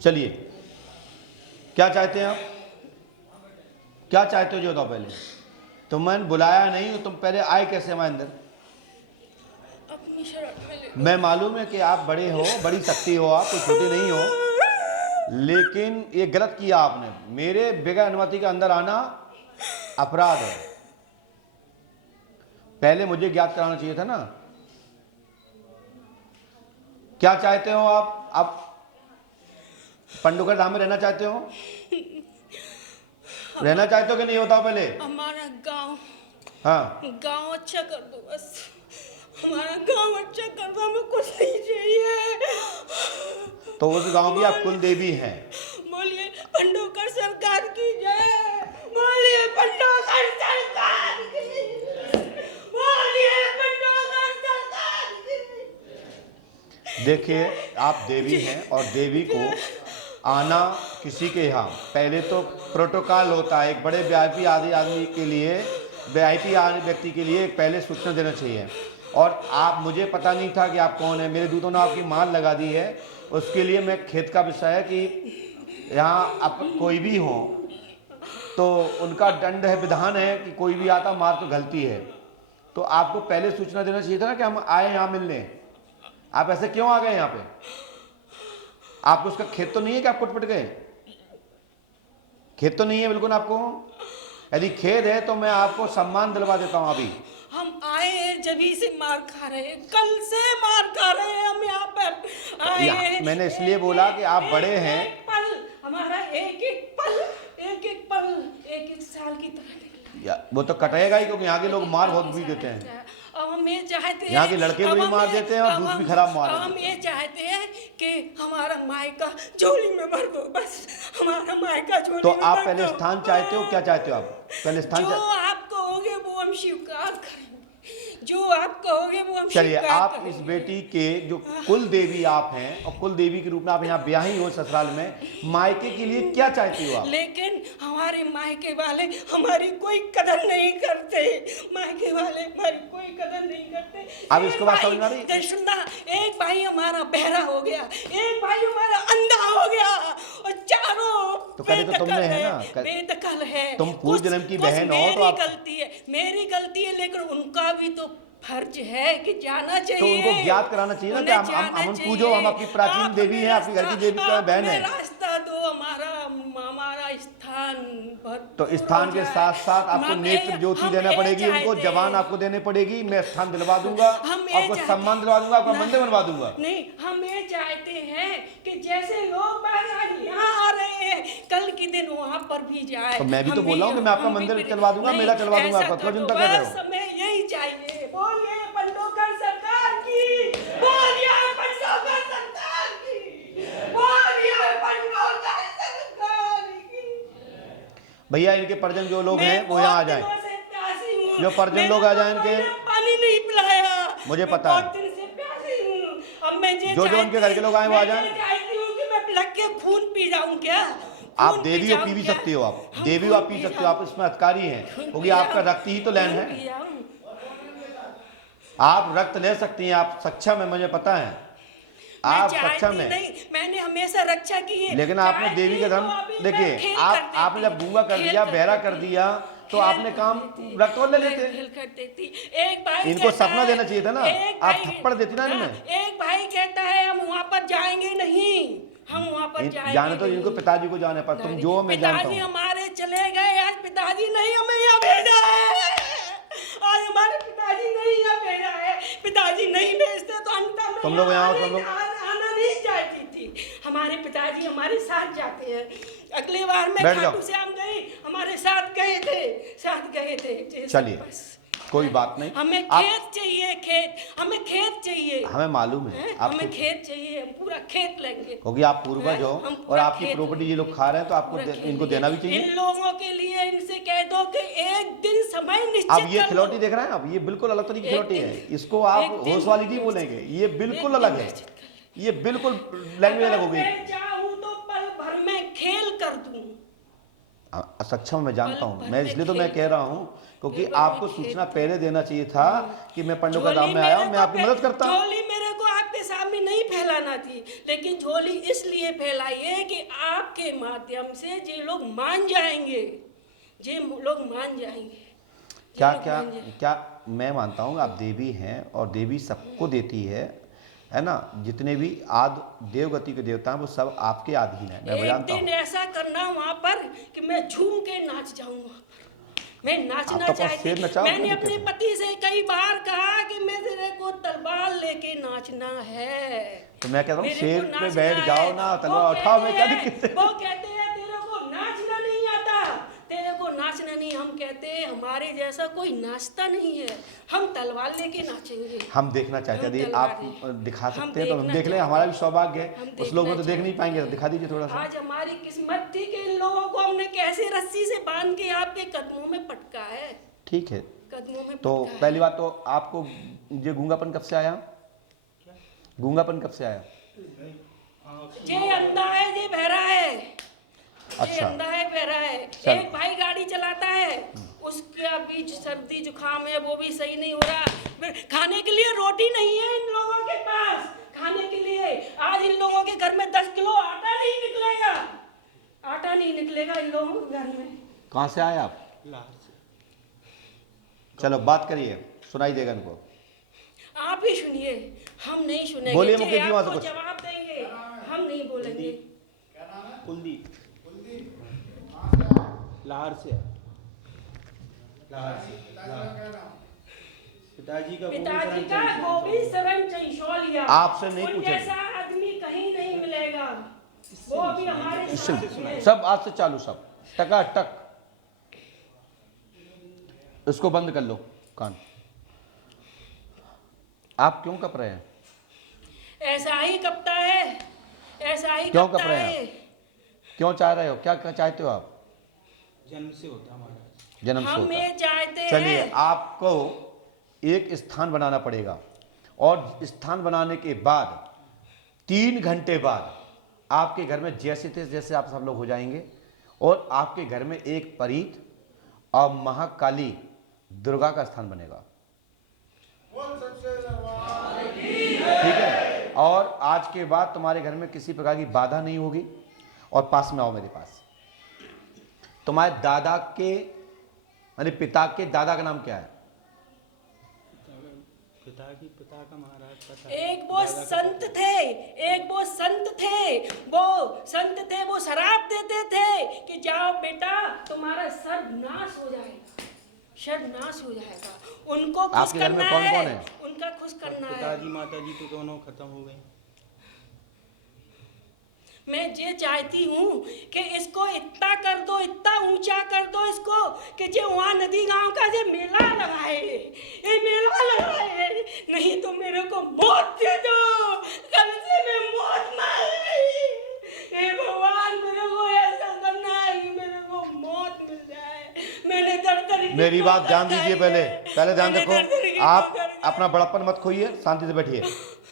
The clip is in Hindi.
चलिए, क्या चाहते हैं आप? क्या चाहते हो जो बताओ पहले। तुम मैंने बुलाया नहीं, तुम पहले आए कैसे हमारे अंदर? अपनी शर्ट में ले। मैं मालूम है कि आप बड़े हो, बड़ी शक्ति हो, आप कोई छोटे नहीं हो, लेकिन ये गलत किया आपने। मेरे बगैर अनुमति के अंदर आना अपराध है। पहले मुझे ज्ञात कराना चाहिए था ना। क्या चाहते हो आप पंडुकर धाम में रहना चाहते हो? रहना चाहते हो कि नहीं बताओ पहले। हमारा गांव, हाँ, गांव अच्छा कर दो बस। हमारा गांव अच्छा कर दो, हमें कुछ नहीं चाहिए। तो उस गांव की आप कुल देवी हैं। बोलिए पंडोकर सरकार की जय। बोलिए पंडोकर सरकार की। बोलिए पंडोकर सरकार की। देखिए, आप देवी हैं और देवी को आना किसी के यहाँ पहले तो प्रोटोकॉल होता है। एक बड़े वीआईपी आदमी के लिए, वीआईपी व्यक्ति के लिए पहले सूचना देना चाहिए। और आप, मुझे पता नहीं था कि आप कौन है। मेरे दूतों ने आपकी माल लगा दी है। उसके लिए मैं खेत का विषय है कि यहाँ आप कोई भी हो तो उनका दंड है, विधान है कि कोई भी आता मार तो गलती है। तो आपको पहले सूचना देना चाहिए था ना कि हम आए यहाँ मिलने। आप ऐसे क्यों आ गए यहाँ पे? आपको उसका खेत तो नहीं है कि आप कुटपट गए? खेत तो नहीं है बिल्कुल आपको। यदि खेत है तो मैं आपको सम्मान दिलवा देता हूँ। अभी हम आए हैं, जभी से मार खा रहे हैं, कल से मार खा रहे हैं। हम यहाँ पर आए हैं। मैंने इसलिए बोला कि आप बड़े हैं। एक पल हमारा, एक एक पल, एक एक पल, एक एक साल की तरह। वो तो कटेगा ही, क्योंकि यहाँ के लोग मार बहुत भी देते हैं। अब हम ये चाहते हैं, यहाँ के लड़के भी मार देते हैं और दूध भी खराब मार देते हैं। हम ये चाहते हैं कि हमारा मायका झोली में भर दो बस। हमारा मायका झोली तो में आप भर पहले दो। स्थान चाहते हो? क्या चाहते हो आप पहले स्थान? जो आप कहोगे वो हम स्वीकार करेंगे। जो आप कहोगे वो हम चलिए, स्वीकार आप करेंगे। इस बेटी के जो कुल देवी आप हैं और कुल देवी के रूप में आप यहाँ ब्याही हो ससुराल में, मायके के लिए क्या चाहती हो आप? लेकिन हमारे मायके वाले हमारी कोई कदर नहीं करते। मायके वाले हमारी कोई कदर नहीं करते। अब इसको बात समझ में आ रही? सुनना, एक भाई हमारा बहरा हो गया, एक भाई हमारा अंधा हो गया और चारों तो करे तो तुमने है ना, बेदखल है। तुम पूर्व जन्म की बहन हो तो आप, गलती है, मेरी गलती है, लेकिन उनका भी तो फर्ज है कि जाना चाहिए। तो उनको ज्ञात कराना चाहिए ना कि हम पूजो, हम आपकी प्राचीन देवी हैं, आपकी घर की देवी का बहन है। रास्ता दो, हमारा स्थान पर। तो स्थान के साथ साथ आपको नेत्र ज्योति देना पड़ेगी, उनको जवान आपको देने पड़ेगी। मैं स्थान दिलवा दूंगा, आपको सम्मान दिलवा दूंगा, आपका मंदिर बनवा दूंगा। नहीं, हम ये चाहते हैं कि जैसे लोग यहाँ आ रहे हैं, कल के दिन वहाँ पर भी जाए। तो मैं भी तो बोल रहा हूँ कि मैं आपका मंदिर चलवा दूंगा, मेला चलवा दूंगा आपका। क्यों चिंता कर रहे हो? हमें यही चाहिए। बोलिए पंडोकर सरकार की। बोलिए पंडोकर सरकार की। बोलिए पंडोकर सरकार की। भैया, इनके परिजन जो लोग हैं वो यहाँ आ जाएं। जो परिजन लोग आ जाएं, इनके पानी नहीं पिलाया, मुझे पता है। जो उनके घर के लोग आए वो आ जाएं। मैं लग के खून पी जाऊं क्या? आप देवी हो, पी भी सकती हो। आप देवी हो, आप पी सकते हो। आप इसमें अधिकारी हैं, क्योंकि आपका रक्त ही तो लेन है। आप रक्त ले सकती हैं, आप सक्षम है, मुझे पता है आप सक्षम है। नहीं, मैंने हमेशा रक्षा की है। लेकिन आपने देवी का धर्म, देखिए, आपने जब गूंगा कर दिया, बहरा कर दिया, तो आपने काम रक्त और ले लेते। एक भाई इनको सपना देना चाहिए था ना, आप थप्पड़ देती ना इनमें। एक भाई कहता है हम वहाँ पर जाएंगे नहीं, हम वहाँ पर जाएंगे जाने तो इनको पिताजी को जाने पर, तुम जो मैं जानता हूँ। पिताजी हमारे चले गए, आज पिताजी नहीं हमें यहाँ भेजा है। आज हमारे पिताजी नहीं यहाँ भेजा है। पिताजी नहीं भेजते तो अंत तुम लोग यहाँ आना नहीं चाहती थी। हमारे पिताजी हमारे साथ जाते हैं। अगली बार में खाटू श्याम गई, हमारे साथ गए थे। चलिए, कोई बात नहीं। हमें खेत चाहिए, हमें खेत चाहिए। हमें मालूम है हमें खेत चाहिए, हम पूरा खेत लेंगे, क्योंकि आप पूर्वज हो और आपकी प्रॉपर्टी ये लोग खा रहे हैं, तो आपको इनको देना भी चाहिए। इन लोगों के लिए इनसे कह दो कि एक दिन समय निश्चित। अब ये खिलौटी देख रहे हैं आप, ये बिल्कुल अलग तरीके की खिलौटी है। इसको आप होश वाली नहीं बोलेंगे, ये बिल्कुल अलग है। ये बिल्कुल लैंग्वेज अलग हो गई। चाहूं तो पल भर में खेल कर दूं। सक्षम मैं जानता हूँ, मैं इसलिए तो मैं कह रहा हूँ, क्योंकि आपको सूचना पहले देना चाहिए था कि मैं पंडोकर धाम में आया हूँ, मैं आपकी मदद करता हूँ। झोली मेरे को आपके सामने नहीं फैलाना जाना थी, लेकिन झोली इसलिए फैलाई है कि आपके माध्यम से ये लोग मान जाएंगे, ये लोग मान जाएंगे। क्या क्या क्या मैं मानता हूँ आप देवी हैं और देवी सबको देती है ना। जितने भी देवगति के देवता हैं वो सब आपके अधीन है, मैं एक जानता दिन हूँ। ऐसा करना वहाँ पर कि मैं झूम के नाच जाऊंगा। मैं नाचना तो चाहती, शेर नचाओ, मैंने क्या अपने दिक्कत है? पति से कई बार कहा कि मैं तेरे को तलवार लेके नाचना है। तो मैं कहता हूँ मेरे शेर को पे नाचना बैठ जाओ है। ना, वो तलवार उठाओ, मैं क्या कहते हैं- दिक्कत है? वो कहते हैं तेरे को नाचना नहीं आता, तेरे को नाचना नहीं। हम कहते हैं हमारे जैसा कोई नाचता नहीं है, हम तलवार लेके नाचेंगे। हम देखना चाहते हैं, हम यदि आप तलवार दिखा हम सकते हैं तो हम देखना देख लें, चाहते हमारा हैं। भी सौभाग्य हम है। उस लोग में तो देखना देख नहीं पाएंगे, तो दिखा दीजिए थोड़ा सा। आज हमारी किस्मत थी कि इन लोगों को हमने कैसे रस्सी से बांध के आपके कदमों में पटका है, ठीक है। कदमों में तो पटका है। पहली बात तो आपको ये गूंगापन कब से आया? गूंगापन कब से आया? ये अंधा है, ये बहरा है। ये अच्छा। अंधा है, बहरा है। चल। एक भाई गाड़ी चलाता है, उसका बीच सर्दी जुकाम है, वो भी सही नहीं हो रहा। फिर खाने के लिए रोटी नहीं है इन लोगों के पास, खाने के लिए आज इन लोगों के घर में 10 किलो आटा नहीं निकलेगा, आटा नहीं निकलेगा इन लोगों के घर में। कहाँ से आए आप? चलो बात करिए, सुनाई देगा इनको। आप ही सुनिए, हम नहीं सुनेंगे। बोलिए जे मुकेश जी, वहाँ से आपको कुछ। जवाब देंगे, हम नहीं बोलेंगे। कुलदीप लाहौर से पिताजी का गोविंद शरण चंचौलिया। आपसे नहीं उन पूछेंगे। जैसा आदमी कहीं नहीं मिलेगा। वो अभी हमारे साथ है। सब आज से चालू, सब टकाटक। इसको बंद कर लो कान। आप क्यों कप रहे हैं? ऐसा ही कपता है, ऐसा ही क्यों कपता कप रहे है। हैं? क्यों चाह रहे हो? क्या चाहते हो आप? जन्म से होता हमारा। जन्म से हम होता ये है। चाहते चलिए, हैं। आपको एक स्थान बनाना पड़ेगा और स्थान बनाने के बाद 3 घंटे बाद आपके घर में जैसे थे जैसे आप सब लोग हो जाएंगे और आपके घर में एक परीत और महाकाली दुर्गा का स्थान बनेगा। ठीक है। और आज के बाद तुम्हारे घर में किसी प्रकार की बाधा नहीं होगी। और पास में आओ मेरे पास। तुम्हारे दादा के यानी पिता के दादा का नाम क्या है? पिता का महाराज पता है। एक वो संत थे, एक वो संत थे, वो संत थे, वो शराब देते थे कि जाओ बेटा तुम्हारा सर्वनाश हो जाएगा, सर्वनाश हो जाएगा। उनको खुश आपके घर में करना कौन-कौन है, है? उनका खुश करना है। पिताजी माताजी तो दोनों खत्म हो गए। मैं ये चाहती हूँ कि इसको इतना कर दो, इतना ऊंचा कर दो इसको कि जो वहाँ नदी गांव का जो मेला लगाए, ये मेला लगाए, नहीं तो मेरे को मौत दे दो, कल से मैं मौत मार गई। हे भगवान, मेरे को ऐसा करना है कि मेरे को मौत मिल जाए। मैंने दर मेरी बात ध्यान दीजिए, पहले ध्यान रखो। आप अपना बड़प्पन मत खोइए, शांति से बैठिए।